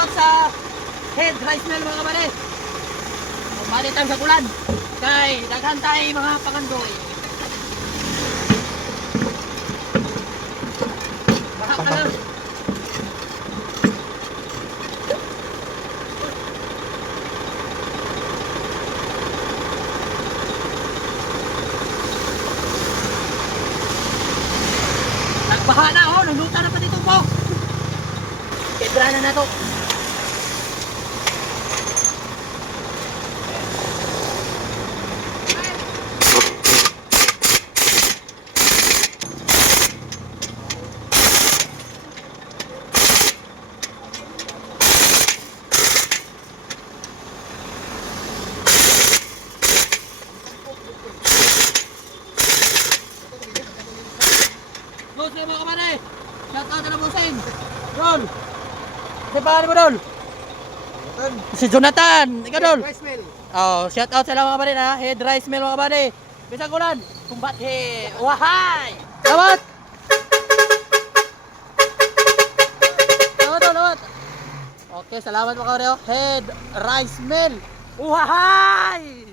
out sa head rice mill mga kabali. Kumalit ang sakulan. Kay daghan tayo mga pangandoy. Baka ka lang. Nagbaha na oh, nagluta na pati itong po. Kedra na to. Boss na mga kamari. Shout out na bossing. Dol. Si pangalan mo Dol? Si Jonathan. Ikaw Dol? Rice mill. Oh, shout out sa mga kamari na. Head rice mill mga kamari. Bisang kulan. Kumbat he. Wahay. Lawat. Lawat. Okay, salamat mga kamari. Head rice mill. Wahay.